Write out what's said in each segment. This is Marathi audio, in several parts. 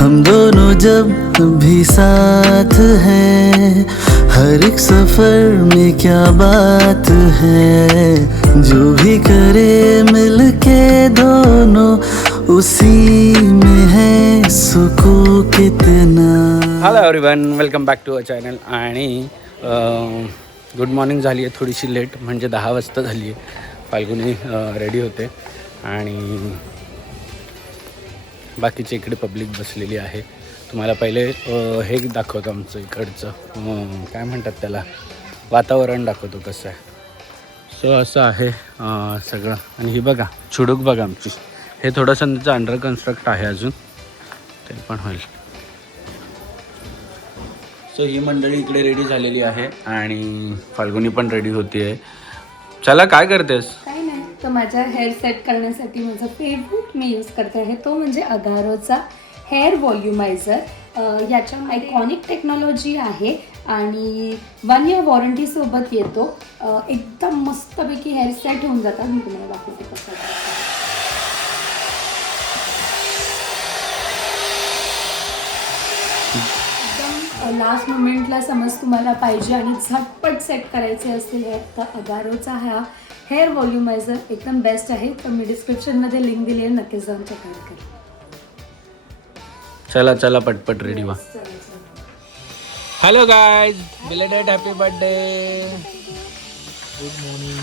हम दोनों जब भी साथ हैं, हर एक सफर में क्या बात है, जो भी करे मिलके दोनों उसी में है सुकून कितना. Hello everyone, welcome back to a channel. आणि गुड मॉर्निंग झाली आहे, थोडीशी लेट म्हणजे 10 वाजता झाली आहे. फाल्गुनी रेडी होते आणि बाकीची इकडे पब्लिक बसलेली आहे. तुम्हाला पहिले हे दाखवतो आमचं इकडचं काय म्हणतात त्याला, वातावरण दाखवतो कसं आहे. सो असं आहे सगळं. आणि ही बघा छुडूक बघा आमची, हे थोडंसं त्याचं अंडर कन्स्ट्रक्ट आहे अजून, ते पण होईल. सो ही मंडळी इकडे रेडी झालेली आहे आणि फाल्गुनी पण रेडी होती आहे. चला, काय करतेस? काही नाही, तर माझ्या हेअर सेट करण्यासाठी माझा फेवरेट मी यूज करते आहे तो म्हणजे अगारोचा हेअर व्हॉल्युमायझर. याच्या आयकॉनिक टेक्नॉलॉजी आहे आणि 1 year वॉरंटीसोबत येतो. एकदम मस्तपैकी हेअर सेट होऊन जातात. मी तुम्हाला दाखवते कसं. एकदम लास्ट मोमेंटला समज तुम्हाला पाहिजे आणि झटपट सेट करायचे असतील तर अगारोचा हा हेअर व्हॉल्युमायझर एकदम बेस्ट आहे. तर मी डिस्क्रिप्शनमध्ये लिंक दिली आहे, नक्कीच जाऊन चेक करा. चला चला पटपट रेडी व्हा. Hello guys, belated happy birthday. Good morning.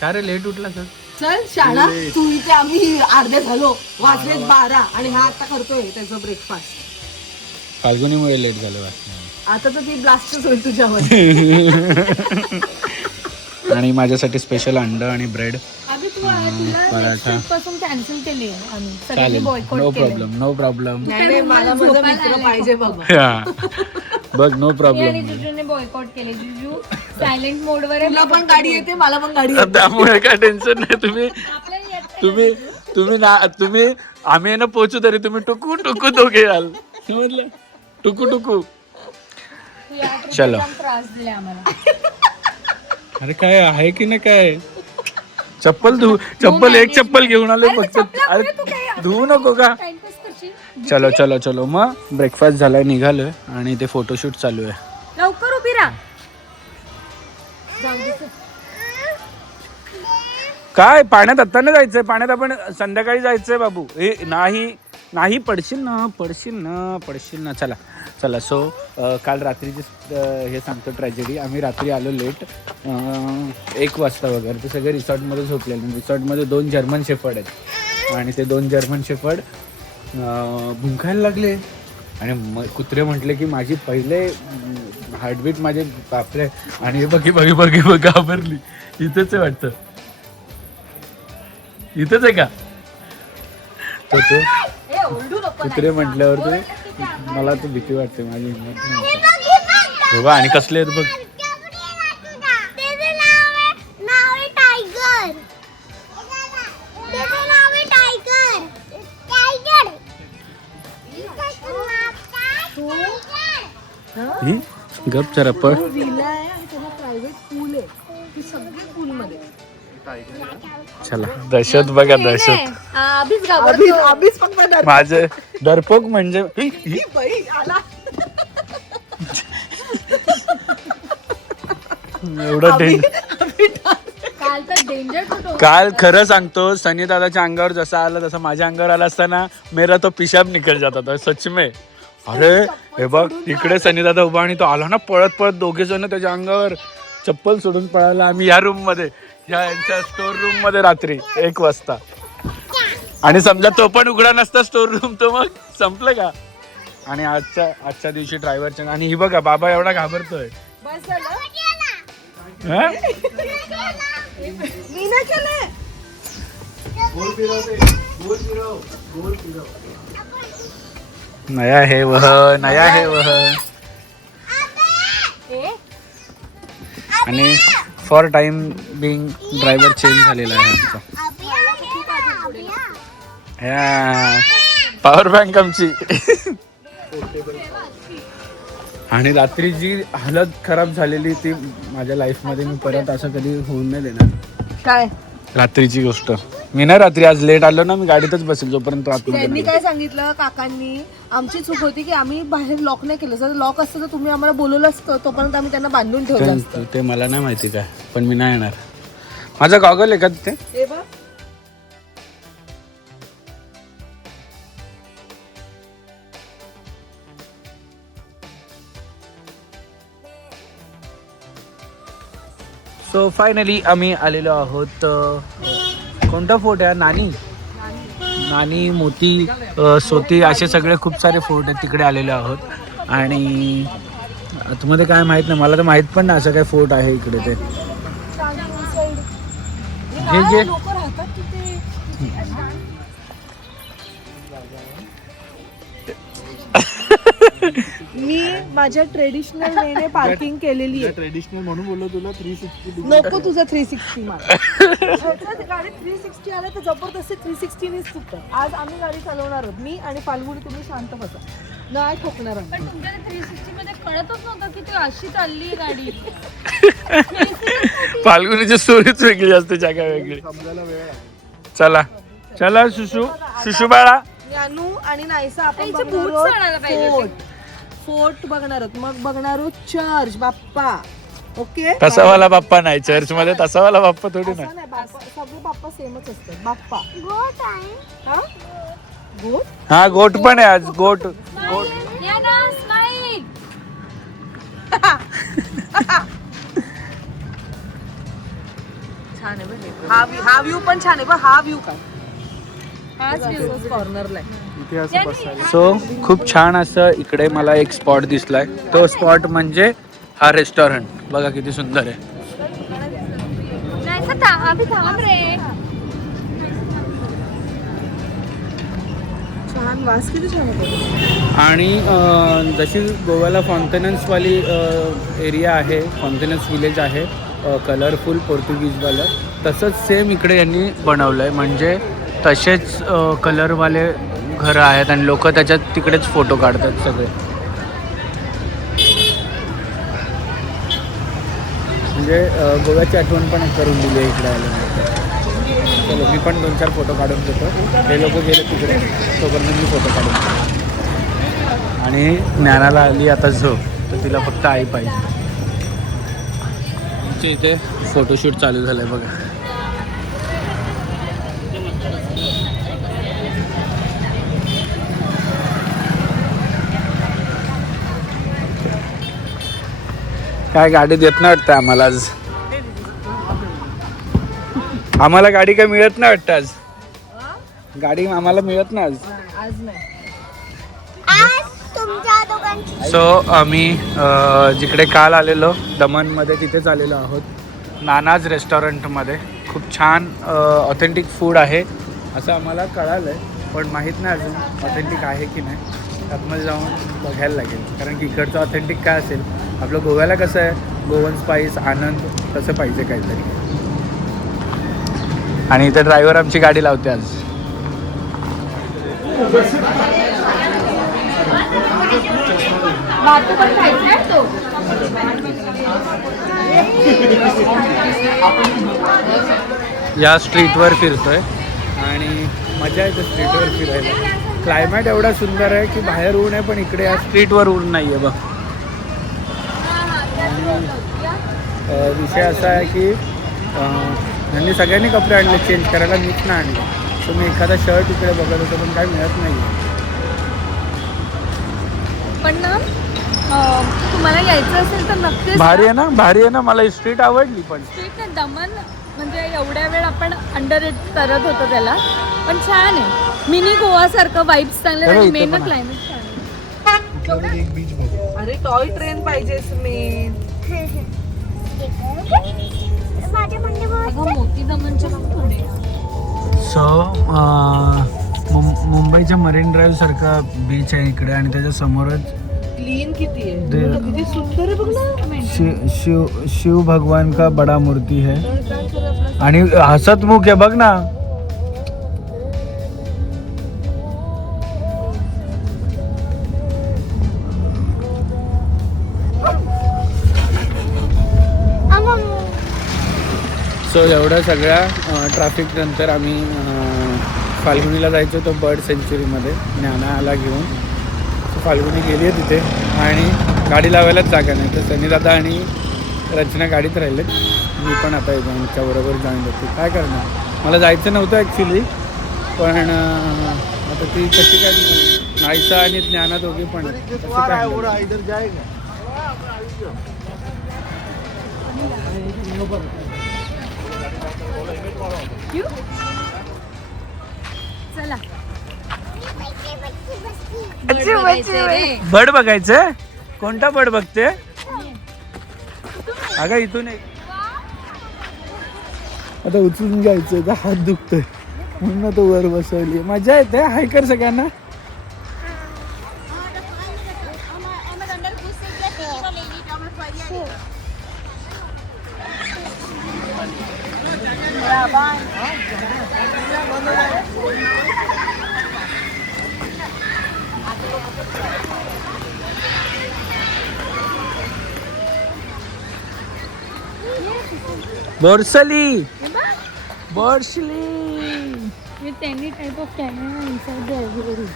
काय रे लेट उठला सर? चल शाळा, तू इथे आम्ही अर्धे झालो, वाजले 12 आणि हा आता करतोय त्याचं ब्रेकफास्ट. फाल्गुनीमुळे लेट झालं. आता तर ती ब्लास्टच होईल तुझ्यावर. आणि माझ्यासाठी स्पेशल अंड आणि ब्रेड, पराठा. पासून कॅन्सल केली आहे आम्ही चालेल, सगळ्यांनी नो बॉयकॉट केलं. Problem, no problem. नाही मला माझा मित्र पाहिजे बाबा. बघ, नो आणि प्रॉब्लेम. जिजूने बॉयकॉट केले. जिजू सायलेंट मोडवर आहे. तुला पण गाडी येते, मला पण गाडी येते. त्यामुळे काय टेन्शन नाही. तुम्ही आपल्याला येत तुम्ही तुम्ही ना तुम्ही आम्ही आहे ना पोचू तरी तुम्ही टुकू टुकू दोघे याल. समजलं? टुकू टुकू. चलो. त्रास दिले आम्हाला. अरे काय आहे की नाही, काय चप्पल एक चप्पल घेऊन आले फक्त. अरे धुवू नको का? टाइमपास करशील. चलो चलो चलो. मग ब्रेकफास्ट झालाय, निघालोय आणि ते फोटोशूट चालू आहे. लवकर उभी राहा. काय पाण्यात आता नाही जायचंय, पाण्यात आपण संध्याकाळी जायचंय बाबू. हे नाही नाही, पडशील ना. चला चला. सो काल रात्रीची हे सांगतो ट्रॅजेडी. आम्ही रात्री आलो लेट, 1 वाजता वगैरे. ते सगळे रिसॉर्टमध्ये झोपलेले. रिसॉर्टमध्ये 2 जर्मन शेफर्ड आहेत आणि ते 2 जर्मन शेफर्ड भुंकायला लागले. आणि कुत्रे म्हटले की माझी पहिले हार्टबीट माझे बापरे. आणि बघी घाबरली. इथंच आहे वाटतं, इथंच आहे का तो कुत्रे म्हटल्यावर ते मला तर भीती वाटते. माझी हिंमत नाही बघा. आणि कसले आहेत बघ. गप जरा पळ. विला आहे आणि त्याला प्रायव्हेट पूल आहे. ती सगळी पूल मध्ये. चला, दहशत बघा, दहशत. अभीच फक्त माझे डरपोक म्हणजे बाई आला. एवढं काल तर डेंजर होतो. काल खरं सांगतो, सनी दादाच्या अंगावर जसा आला तसा माझ्या अंगावर आला असताना मेरा तो पिशाब निकल जाता था सच में. अरे हे बघ, इकडे सनी दादा उभा आणि तो आला ना पळत पळत. 2 जण त्याच्या अंगावर चप्पल सोडून पळाला. आम्ही या रूम मध्ये, यांच्या स्टोर रूम मध्ये रात्री 1 वाजता. आणि समजा तो पण उघडा नसता स्टोर रूम, तो मग संपलं का. आणि आजच्या दिवशी ड्रायव्हरच्या. आणि ही बघा बाबा एवढा घाबरतोय. बस झालं. हा? मी नाही केलंय. नया है वह. आणि for time being driver change झालेला आहे आमचा. पॉवर बँक आमची. आणि रात्री जी हालत खराब झालेली ती माझ्या लाईफमध्ये मी परत असं कधी होऊन नाही देणार. काय रात्रीची गोष्ट. मी ना रात्री आज लेट आलो ना, मी गाडीतच बसेल जोपर्यंत आतमध्ये त्यांनी नाही. काय सांगितलं काकांनी, आमची चूक होती की आम्ही बाहेर लॉक नाही केलं. जर लॉक असतं तर तुम्ही आम्हाला बोलवलं असतं, तोपर्यंत आम्ही त्यांना बांधून ठेवलं असतं. ते मला नाही माहिती काय, पण मी नाही येणार. माझा गॉगल आहे का तिथे? हे बघ. सो फायनली आम्ही आलेलो आहोत कोणता फोर्ट आहे? नानी मोती सोती असे सगळे खूप सारे फोर्ट आहेत, तिकडे आलेलो आहोत. आणि आतमध्ये काय माहीत नाही, मला तर माहीत पण नाही असं काय फोर्ट आहे इकडे. ते जे लोक राहतात तिथे. मी माझ्या ट्रेडिशनल वेने पार्किंग केलेली आहे. ट्रेडिशनल म्हणून बोललो तुला 360 नको तुझं 360 मला. गाडी 360 आलं तर जबरदस्ती 360 नेच सुटतं. आज आम्ही गाडी चालवणार आहोत, मी आणि फाल्गुनी. तुम्ही शांत बसा, नाही ठोकणार आम्ही. पण तुमच्या 360 मध्ये कळतच नव्हतं की ती अशी चालली गाडी. फाल्गुनीची स्टोरीच वेगळी असते, जागा वेगळी. चला चला सुशू बाळा. ज्ञानू आणि नायसा आपण इथे बघणार boots आणायला आहोत पाहिजे फोर्ट. फोर्ट बघणार आहोत, मग बघणार आहोत चर्च बाप्पा. ओके, तसावाला बाप्पा नाही चर्च मध्ये, तसावाला बाप्पा थोडी नाही. असं नाही, बाप्पा सगळे बाप्पा सेमच असतात. बाप्पा हा गोट. हा गोट पण आहे आज. गोट या ना, स्माईल. छान आहे बघ. हा व्ह्यू पण छान आहे बघ. हा व्ह्यू काय कॉर्नरला आहे. सो खूप छान असं इकडे मला एक स्पॉट दिसलाय. तो स्पॉट म्हणजे हा रेस्टॉरंट. बघा किती सुंदर आहे. नाही आम्ही थांब रे. छान वास किती छान होतो. आणि जशी गोव्याला फॉन्टेनन्सवाली एरिया आहे, फॉन्टेनन्स विलेज आहे कलरफुल पोर्तुगीजवालं, तसंच सेम इकडे यांनी बनवलं आहे. म्हणजे तसेच कलरवाले घरं आहेत आणि लोक त्याच्यात तिकडेच फोटो काढतात सगळे. म्हणजे गोव्याची आठवण पण करून दिली आहे इकडे आल्यानंतर. चलो मी पण 2-4 फोटो काढून देतो. हे लोक गेले तिकडे, तोपर्यंत मी फोटो काढून देतो. आणि ज्ञानाला आली आता झोप, तर तिला फक्त आई पाहिजे. आमच्या इथे फोटोशूट चालू झालं आहे बघा. काय गाडी देत नाही वाटतं आम्हाला आज. आम्हाला गाडी काय मिळत नाही वाटतं आज. गाडी आम्हाला मिळत नाही आज. आज नाही. सो आम्ही जिकडे काल आलेलो दमनमध्ये तिथेच आलेलो आहोत, नानाज रेस्टॉरंटमध्ये. खूप छान ऑथेंटिक फूड आहे असं आम्हाला कळालं आहे, पण माहीत नाही अजून ऑथेंटिक आहे की नाही. त्यातमध्ये जाऊन बघायला लागेल, कारण की इकडचं ऑथेंटिक काय असेल. आपलं गोव्याला कसं आहे, गोवन स्पाईस आनंद तसं पाहिजे काहीतरी. आणि इथे ड्रायव्हर आमची गाडी लावते आज. या स्ट्रीटवर फिरतोय आणि मजा येते स्ट्रीटवर फिरायला. क्लायमेट एवढा सुंदर आहे की बाहेर ऊन आहे, पण इकडे या स्ट्रीटवर ऊन नाही आहे बघ. विषय असा आहे की यांनी सगळ्यांनी कपडे आणले चेंज करायला, मीच नाही आणले. सो मी एखादा शर्ट इकडे बघत होतो, पण काय मिळत नाही आहे. पण ना तुम्हाला यायचं असेल तर नक्कीच भारी आहे ना, भारी आहे ना. मला ही स्ट्रीट आवडली. पण स्ट्रीट ना, दमन म्हणजे एवढ्या वेळ आपण अंडररेट करत होतो त्याला, पण छान आहे. मिनी गोवा सारखं वाईब्स चांगले हे बघ, आणि इथं मेन पण आहे. क्लायमेट छान आहे. अरे टॉय ट्रेन पाहिजेस मेन. अगं मोती दमनच्या पण पुढे सो मुंबईच्या मरीन ड्राईव्ह सारखा बीच आहे इकडे, आणि त्याच्या समोरच क्लीन किती आहे, किती सुंदर आहे बघ ना. शिव भगवान का बड़ा मूर्ति है. आणि हसतमुख आहे बघ ना. सो एवढ्या सगळ्या ट्रॅफिक नंतर आम्ही फाल्गुनीला जायचो तो बर्ड सेंच्युरीमध्ये ज्ञानाला घेऊन. फाल्गुनी गेली आहे तिथे आणि गाडी लावायलाच जागा नाही, तर सनीदादा आणि रचना गाडीत राहिलेत. मी पण आता यांच्याबरोबर जॉईन होतो. काय करणार, मला जायचं नव्हतं ॲक्च्युली, पण आता ती कशी काय नाहीसा आणि ज्ञाना दोघी पण कसं काय चला बर्ड बघायचं. कोणता बर्ड बघते अगं? इथून एक आता उचलून घ्यायचं, तर हात दुखतोय म्हणून तो वर बसवली. मजा येते. हाय कर सगळ्यांना. बोरसली. with any type of camera inside the library.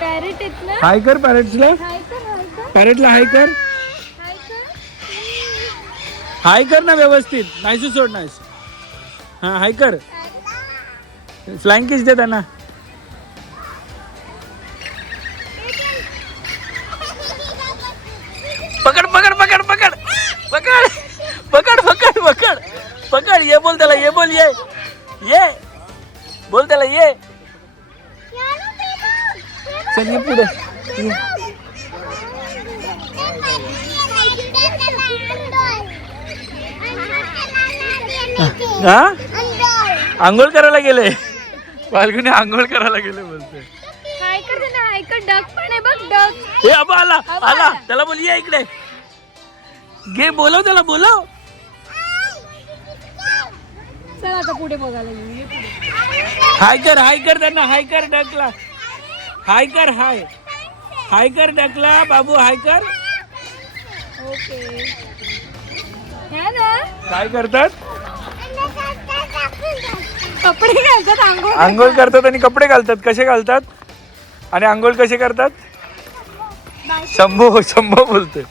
Parrot आहेत ना. हाय कर पॅरेट्सला. पॅरेटला हाय कर. हाय कर ना व्यवस्थित. नाहीस सोड नाहीस. हां हाय कर. फ्लाइंग किस दे त्यांना. पकड पकड पकड पकड पकड पकड पकड पकड पकड. ये बोल त्याला. ये बोल. ये बोल त्याला. ये चल ये पुढे. हा आंघोळ करायला गेले. फाल्गुनी आंघोळ करायला गेले बोलते. हाय कर ना. हाय कर. डक पण आहे बघ. डक. हे आबा आला आला. त्याला बोल ये इकडे. घे बोलव त्याला. बोलव. चल आता पुढे बघायला येऊ. हाय कर. हाय कर त्यांना. हाय कर डकला. हाय कर. हाय कर डकला. बाबू हाय कर. ओके. ह्या ना काय करतात. कपडे घालतात. आंघोळ आंघोळ करतात आणि कपडे घालतात. कसे घालतात आणि आंघोळ कसे करतात. शंभो शंभो बोलते.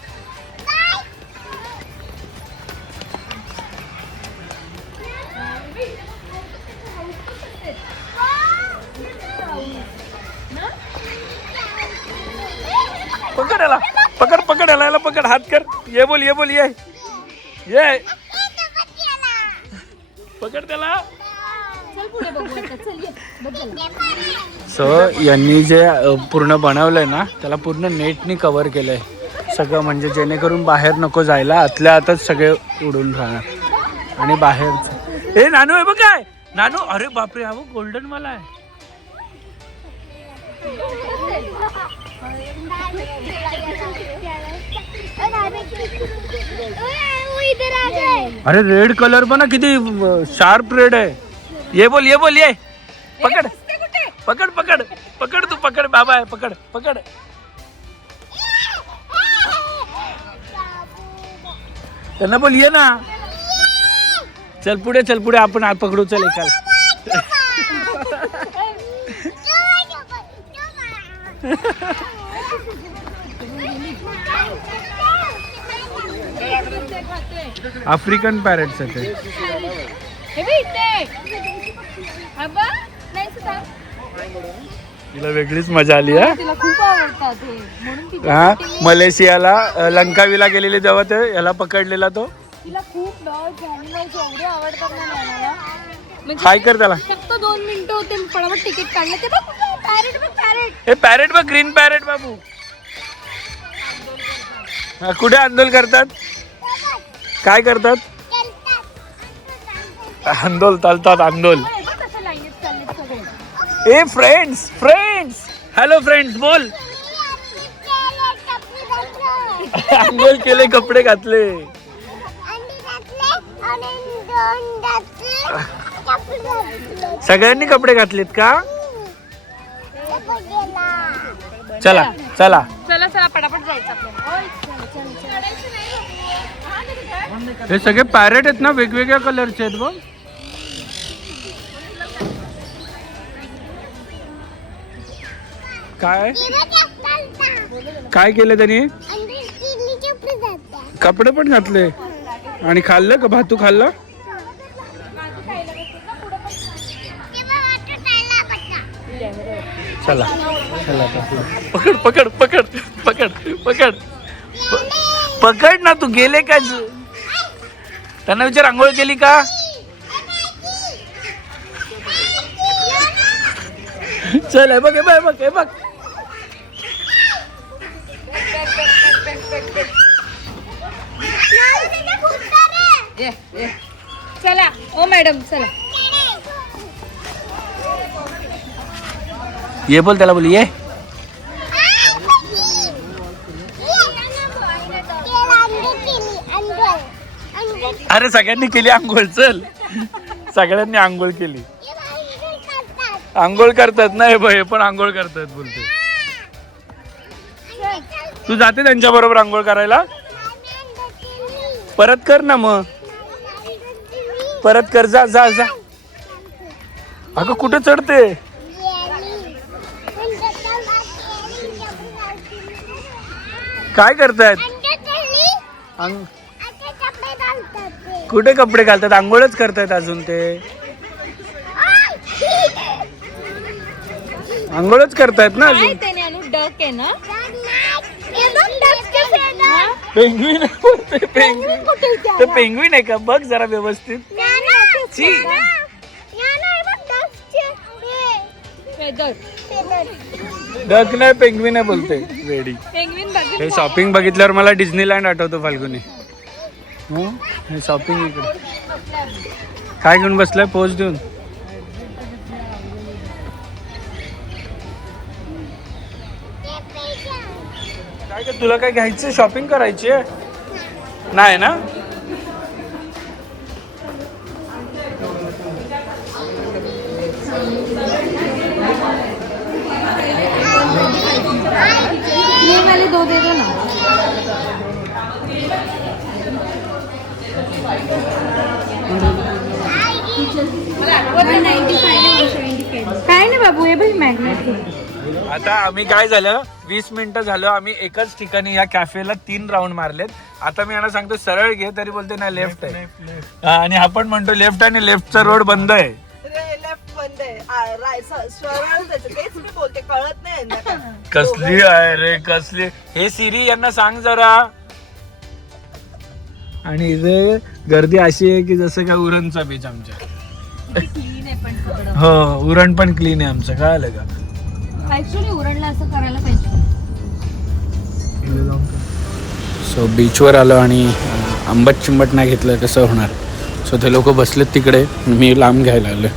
पकड याला. पकड पकड याला पकड. हात कर. ये बोल. ये बोल. ये पकड त्याला. चल पुढे बघू आता. चल ये बघ त्याला. सो यांनी जे पूर्ण बनवलंय ना त्याला पूर्ण नेटनी कव्हर केलंय सगळं, म्हणजे जेणेकरून बाहेर नको जायला. आतल्या आतच सगळे उडून राहणार. आणि बाहेरचं हे नानू आहे बघ. काय नानू. अरे बापरे. हा गोल्डन वाला आहे. अरे रेड कलर पण ना किती शार्प रेड आहे. ये बोल. ये बोल. ये पकड पकड पकड पकड. तू पकड. बाबा आहे. पकड पकड. त्यांना बोल ये ना. चल पुढे. चल पुढे. आपण आत पकडू. चल एकाल. आफ्रिकन पॅरेट्स आहे ते. तिला वेगळीच मजा आली. तिला खूप आवडतात हे म्हणून ती हा मलेशियाला लंकावीला गेलेली तेव्हा ते याला पकडलेला तो. तिला खूप डॉग्स ॲनिमल्स एवढे आवडतात ना नानाला. म्हणजे हाय कर त्याला. फक्त 2 मिनिटं होते. पळावट तिकीट काढलं. ते बघ पॅरेट बघ. पॅरेट. हे पॅरेट बघ. ग्रीन पॅरेट बाबू. कुठे आंदोलन करतात. काय करतात. आंदोल चालतात. आंदोल. ए फ्रेंड्स. हॅलो फ्रेंड्स बोल. आंघोळ केले. कपडे घातले. सगळ्यांनी कपडे घातलेत का? चला चला चला चला पटापट जायचं आपल्याला. हे सगळे पॅरेट आहेत ना, वेगवेगळ्या कलरचे आहेत बघ. काय काय केलं त्यांनी? कपडे पण घातले आणि खाल्लं का? भातू खाल्ला? चला चला पकड पकड पकड पकड पकड पकड ना. तू गेले का? त्यांना विचार आंघोळ केली का? चल हे बघ हे बघ हे बघ. चला ओ मॅडम चला. ये बोल त्याला, बोल ये. अरे सगळ्यांनी केली आंघोळ. चल सगळ्यांनी आंघोळ केली. आंघोळ करतात ना हे पण आंघोळ करतात बोलते. तू जाते त्यांच्या बरोबर आंघोळ करायला? परत कर ना मग. परत कर. जा जा जा. अगं कुठे चढते? काय करतायत? कुठे कपडे घालतात? आंघोळच करतायत अजून ते. आंघोळच करतायत ना अजून. डक आहे ना. पेंग्विन आहे. पेंग्विन आहे का? बघ जरा व्यवस्थित. डक नाही पेंग्विन आहे बोलते वेडी. हे शॉपिंग बघितल्यावर मला डिझनीलँड आठवतो फाल्गुनी. हे शॉपिंग इकडे. काय घेऊन बसलाय पोच देऊन? काय का तुला काय घ्यायचं? शॉपिंग करायची आहे? नाही ना. ये वाले दो दे दो ना. काय नाही बाबू, हे बघ मॅग्नेट. आता आम्ही काय झालं, 20 मिनिटं झालं आम्ही एकाच ठिकाणी या कॅफेला 3 राऊंड मारलेत. आता मी यांना सांगतो सरळ घे, तरी बोलते नाही लेफ्ट आहे. आणि आपण म्हणतो लेफ्ट आणि लेफ्टचा रोड बंद आहे. कसली आहे रे कसली. हे सिरी यांना सांग जरा. आणि इथे गर्दी अशी आहे की जसं काय उरणचा बीच आमच्या. हो उरण पण क्लीन आहे आमचं. काय आलं का? ऍक्च्युली उरणला असं करायला पाहिजे. सो बीचवर आलो आणि आंबट चिंबट नाही घेतलं कसं होणार. सो ते लोक बसलेत तिकडे, मी लांब घ्यायला आलो.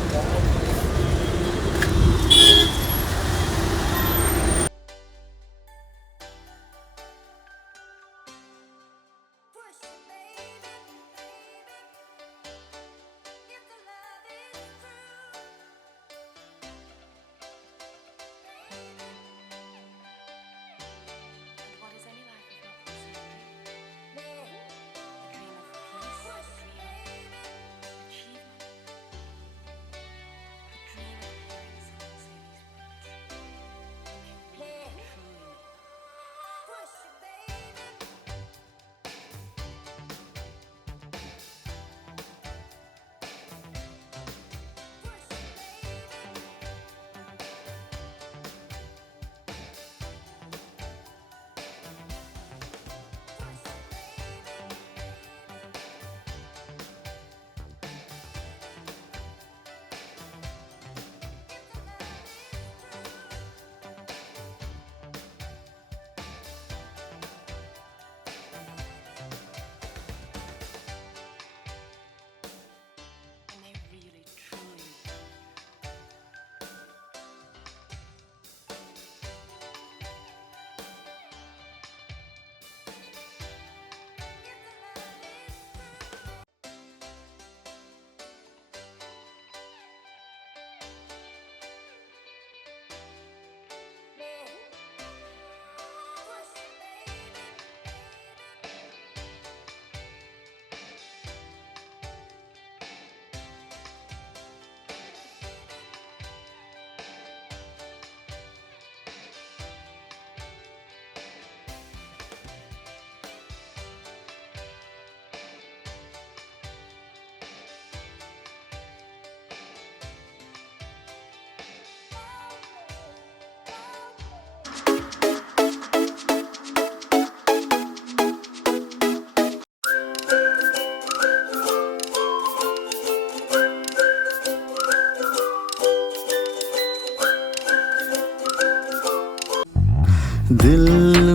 दिल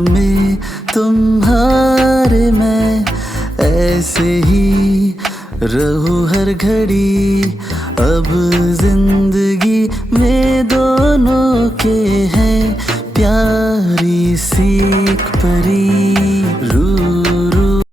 में तुम्हारे मैं ऐसे ही रहूं हर घड़ी। अब जिंदगी में दोनों के हैं प्यारी सी एक परी।